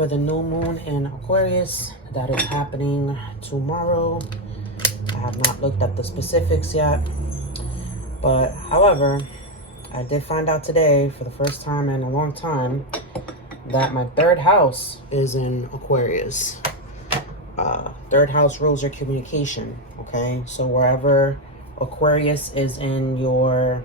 for the new moon in Aquarius. That is happening tomorrow. I have not looked at the specifics yet. But however, I did find out today for the first time in a long time that my third house is in Aquarius. Third house rules your communication, okay? So wherever Aquarius is in your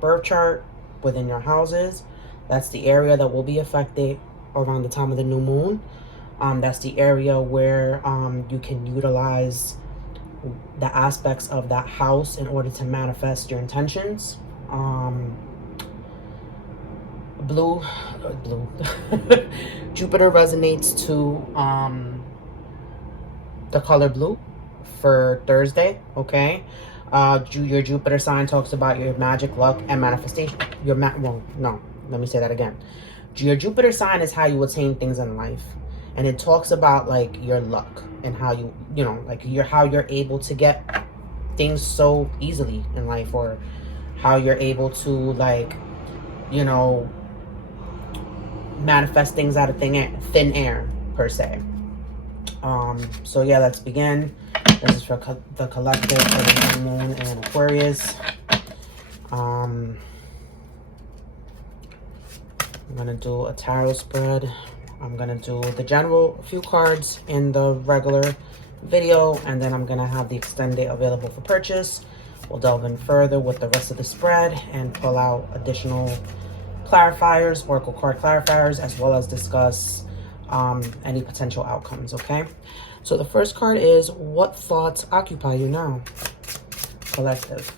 birth chart, within your houses, that's the area that will be affected around the time of the new moon. That's the area where you can utilize the aspects of that house in order to manifest your intentions. Blue Jupiter resonates to the color blue for Thursday, okay? Your Jupiter sign talks about your magic, luck, and manifestation. Your let me say that again. Your Jupiter sign is how you attain things in life, and it talks about like your luck and how how you're able to get things so easily in life, or how you're able to manifest things out of thin air per se. So yeah, let's begin. This is for the collective for the new moon and Aquarius. I'm gonna do a tarot spread. I'm gonna do the general, a few cards in the regular video, and then I'm gonna have the extended available for purchase. We'll delve in further with the rest of the spread and pull out additional clarifiers, oracle card clarifiers, as well as discuss any potential outcomes, okay? So the first card is, what thoughts occupy you now? Collective.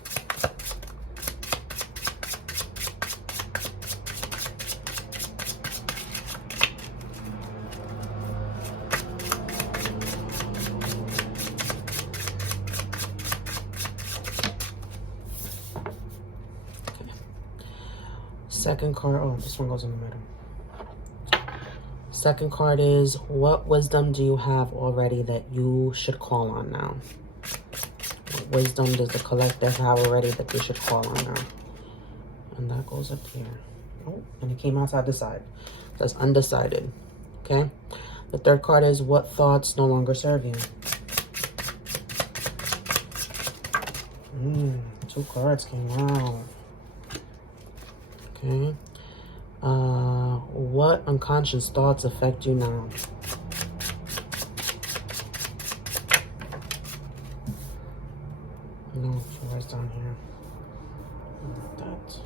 Okay. Second card, oh, this one goes in the middle. Second card is, what wisdom do you have already that you should call on now? What wisdom does the collective have already that they should call on now? And that goes up here. Oh, and it came outside the side. That's undecided. Okay. The third card is, what thoughts no longer serve you? Two cards came out. Okay. What unconscious thoughts affect you now? No, four's down here. That.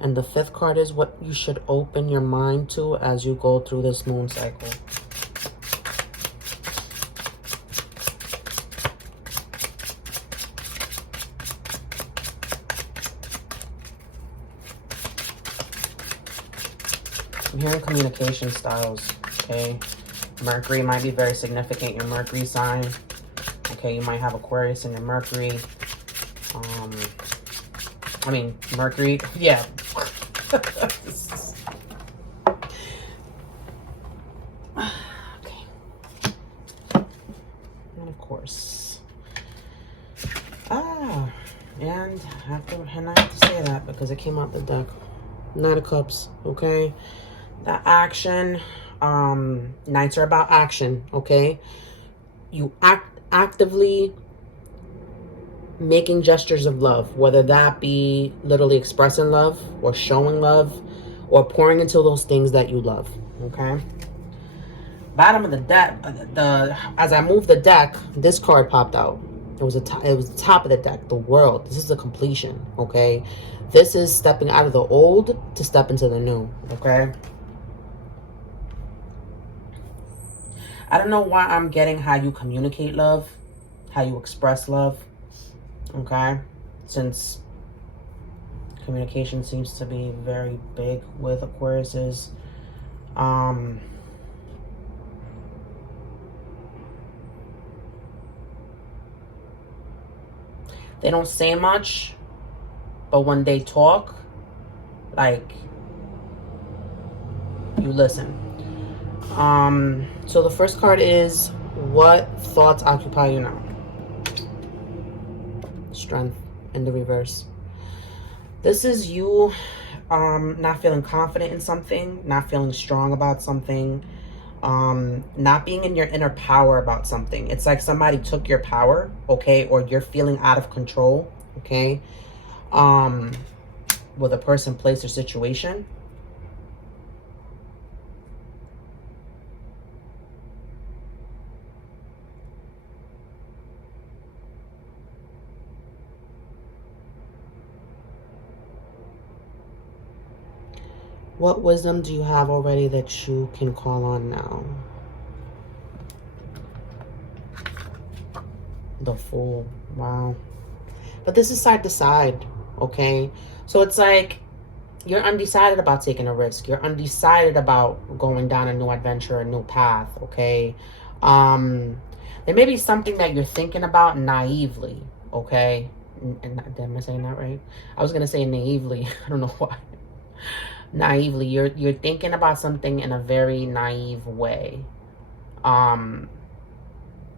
And the fifth card is, what you should open your mind to as you go through this moon cycle. I'm hearing communication styles, okay? Mercury might be very significant, your Mercury sign. Okay, you might have Aquarius in your Mercury. Mercury, yeah. Okay. And of course. And I have to say that because it came out the deck. Knight of Cups, okay? The action, nights are about action, okay? You actively making gestures of love, whether that be literally expressing love or showing love or pouring into those things that you love, okay? Bottom of the deck, as I moved the deck, this card popped out. It was the top of the deck, the world. This is the completion, okay? This is stepping out of the old to step into the new, okay? I don't know why I'm getting how you communicate love, how you express love, okay? Since communication seems to be very big with Aquariuses. They don't say much, but when they talk, like, you listen. So the first card is, what thoughts occupy you now? Strength in the reverse. This is you not feeling confident in something, not feeling strong about something, Not being in your inner power about something. It's like somebody took your power, okay, or you're feeling out of control, okay, with a person, place, or situation. What wisdom do you have already that you can call on now? The Fool. Wow. But this is side to side, okay? So it's like you're undecided about taking a risk. You're undecided about going down a new adventure, a new path, okay? There may be something that you're thinking about naively, okay? And am I saying that right? I was going to say naively. I don't know why. Naively, you're thinking about something in a very naive way. And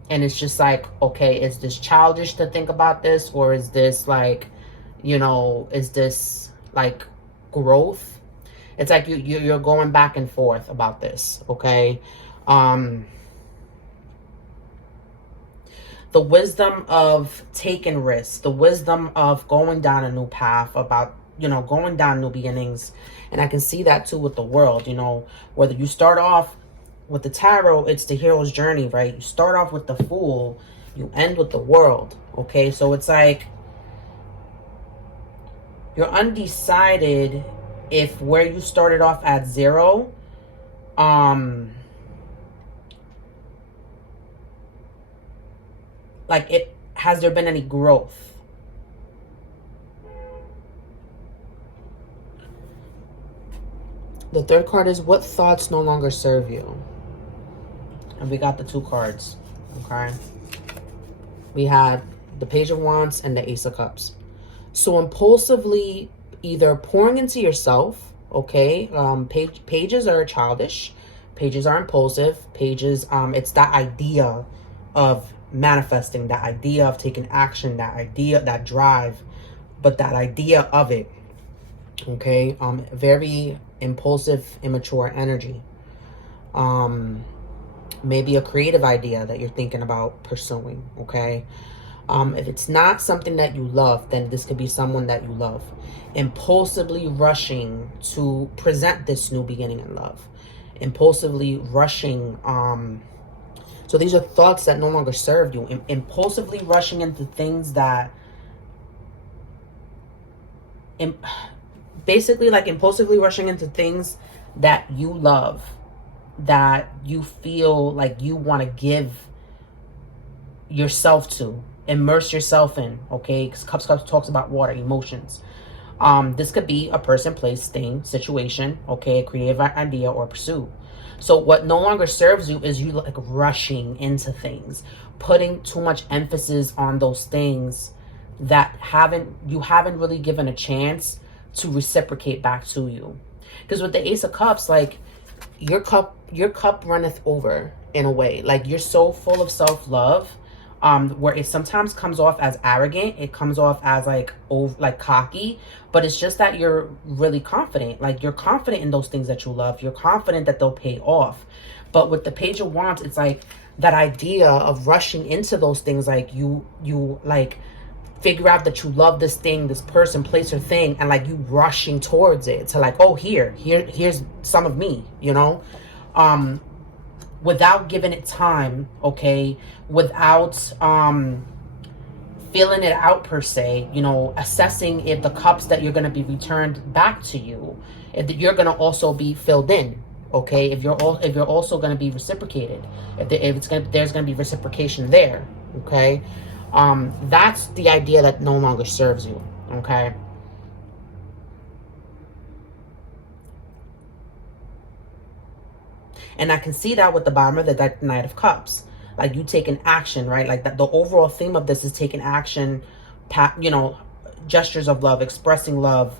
it's just like, okay, is this childish to think about this, or is this like, you know, is this like growth? It's like you're going back and forth about this, okay? The wisdom of taking risks, the wisdom of going down a new path, about, you know, going down new beginnings. And I can see that too with the world, you know, whether you start off with the tarot, it's the hero's journey, right? You start off with the Fool, you end with the World, okay? So it's like you're undecided if where you started off at 0, like it, has there been any growth? The third card is what thoughts no longer serve you. And we got the 2 cards, okay? We had the Page of Wands and the Ace of Cups. So impulsively either pouring into yourself, okay? Pages are childish. Pages are impulsive. Pages, it's that idea of manifesting, that idea of taking action, that idea, that drive, but that idea of it, okay? Very impulsive, immature energy. Maybe a creative idea that you're thinking about pursuing, okay? If it's not something that you love, then this could be someone that you love. Impulsively rushing to present this new beginning in love. Impulsively rushing, so these are thoughts that no longer serve you. Impulsively rushing into things that, basically like impulsively rushing into things that you love, that you feel like you want to give yourself to, immerse yourself in, okay? Because Cups talks about water, emotions. This could be a person, place, thing, situation, okay? A creative idea or pursuit. So what no longer serves you is you like rushing into things, putting too much emphasis on those things that you haven't really given a chance to reciprocate back to you. Because with the Ace of Cups, like your cup runneth over in a way. Like you're so full of self-love, where it sometimes comes off as arrogant, it comes off as like cocky, but it's just that you're really confident. Like you're confident in those things that you love. You're confident that they'll pay off. But with the Page of Wands, it's like that idea of rushing into those things, like you like figure out that you love this thing, this person, place, or thing, and like you rushing towards it to like, oh, here's some of me, you know, without giving it time, okay, without feeling it out per se, you know, assessing if the cups that you're going to be returned back to you, if you're going to also be filled in, okay, if you're also going to be reciprocated, there's going to be reciprocation there, okay. That's the idea that no longer serves you, okay? And I can see that with the bottom of the Knight of Cups. Like you taking action, right? Like that, the overall theme of this is taking action, you know, gestures of love, expressing love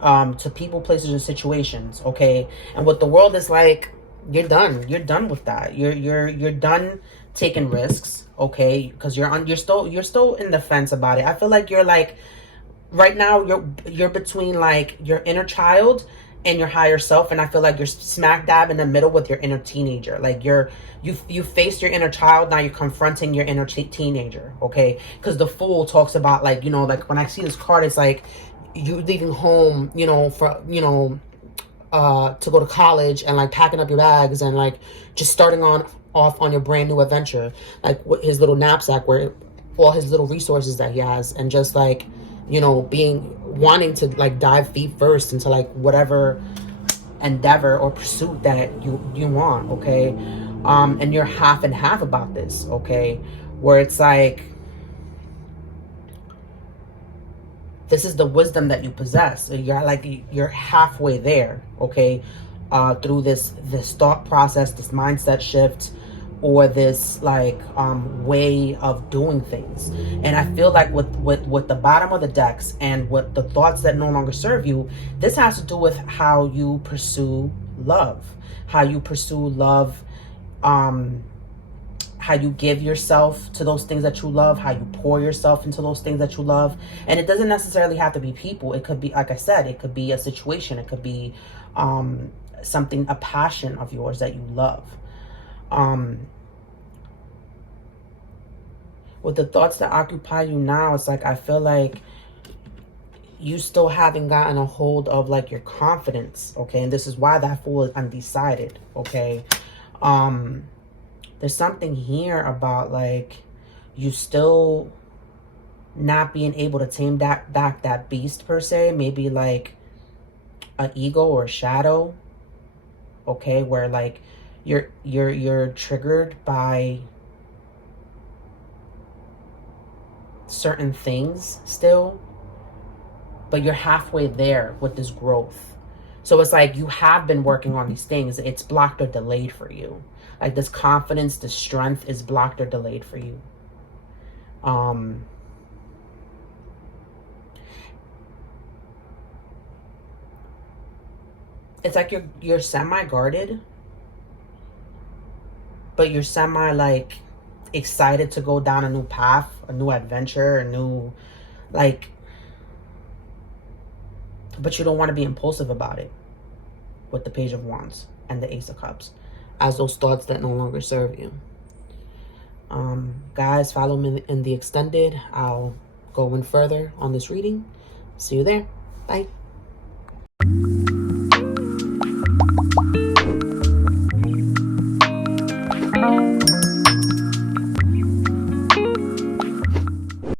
to people, places, and situations, okay? And what the World is like, you're done. You're done with that. You're done taking risks, okay? Because you're still in the fence about it. I feel like you're like right now you're between like your inner child in your higher self, and I feel like you're smack dab in the middle with your inner teenager. Like you faced your inner child, now you're confronting your inner teenager, okay? Because the Fool talks about, like, you know, like when I see this card, it's like you leaving home, you know, for, you know, to go to college, and like packing up your bags and like just starting off on your brand new adventure, like with his little knapsack where all his little resources that he has, and just like, you know, wanting to like dive feet first into like whatever endeavor or pursuit that you want, okay? And you're half and half about this, okay? Where it's like, this is the wisdom that you possess. You're halfway there, okay? Through this thought process, this mindset shift, or this like way of doing things. And I feel like with the bottom of the decks and with the thoughts that no longer serve you, this has to do with how you pursue love, how you pursue love, how you give yourself to those things that you love, how you pour yourself into those things that you love. And it doesn't necessarily have to be people. It could be, like I said, it could be a situation. It could be something, a passion of yours that you love. With the thoughts that occupy you now, it's like, I feel like you still haven't gotten a hold of like your confidence, okay? And this is why that Fool is undecided, okay? There's something here about like you still not being able to tame back that beast per se. Maybe like an ego or a shadow, okay? Where like you're triggered by certain things still, but you're halfway there with this growth. So it's like you have been working on these things. It's blocked or delayed for you. Like this confidence, this strength is blocked or delayed for you. It's like you're semi-guarded, but you're semi like excited to go down a new path, a new adventure, a new like, but you don't want to be impulsive about it with the Page of Wands and the Ace of Cups as those thoughts that no longer serve you. Guys, follow me in the extended. I'll go in further on this reading. See you there. Bye.